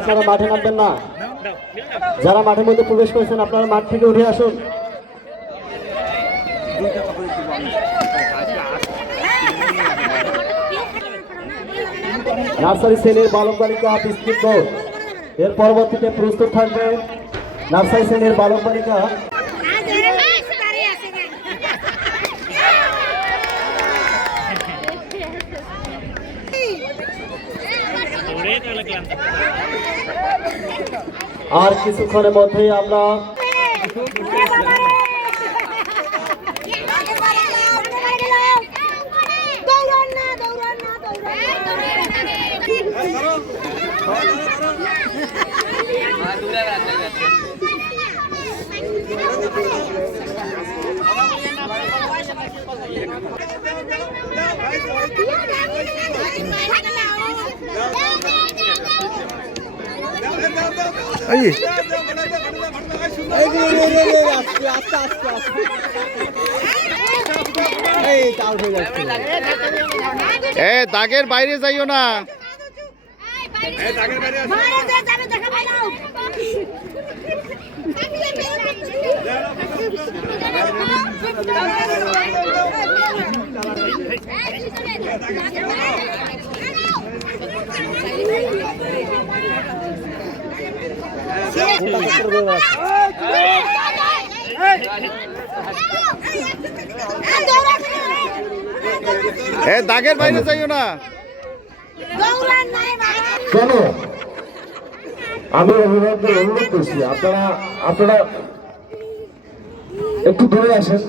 আপনারা মাঠে নামবেন না, যারা মাঠের মধ্যে প্রবেশ করেছেন আপনারা মাঠ থেকে উঠে আসুন। নার্সারি শ্রেণীর বালক বালিকা বিস্কিট বোর্ড এর পরবর্তীতে প্রস্তুত থাকবে নার্সারি শ্রেণীর বালক বালিকা আর কিছুক্ষণের মধ্যেই আমরা দাগের বাইরে যাইও না। দাগের বাইরে যাইও না। কেন আমি অভিভাবকদের অনুরোধ করছি আপনারা একটু দূরে আসেন।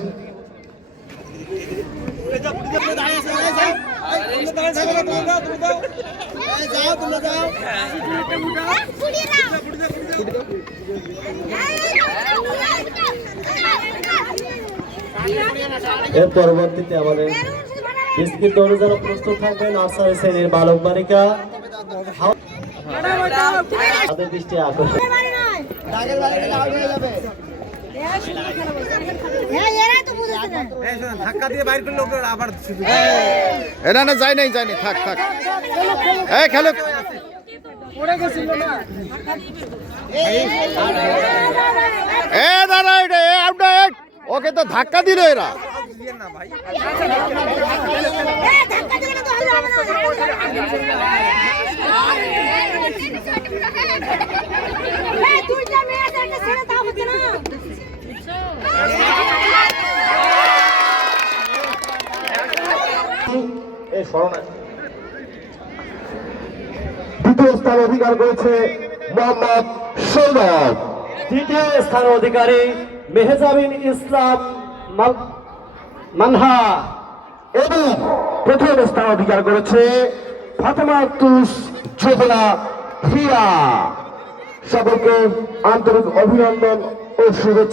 এর পরবর্তীতে আমাদের বিস্কিট দৌড়ে যেন প্রস্তুত থাকবে নার্সারি শ্রেণীর বালক বালিকা। তাদের দৃষ্টি আকর্ষণ ধাক্কা দিয়ে বাইর করলে আবার না যাই নাই থাক খেলো। ওকে তো ধাক্কা দিল এরা। দ্বিতীয় স্থান অধিকার করেছে মোহাম্মদ সৌরভ। তৃতীয় স্থান অধিকারী মেহজাবিন ইসলাম মানহা এবং প্রথম স্থান অধিকার করেছে ফাতেমা তুস জোবলা হিয়া। সকলকে আন্তরিক অভিনন্দন ও শুভেচ্ছা।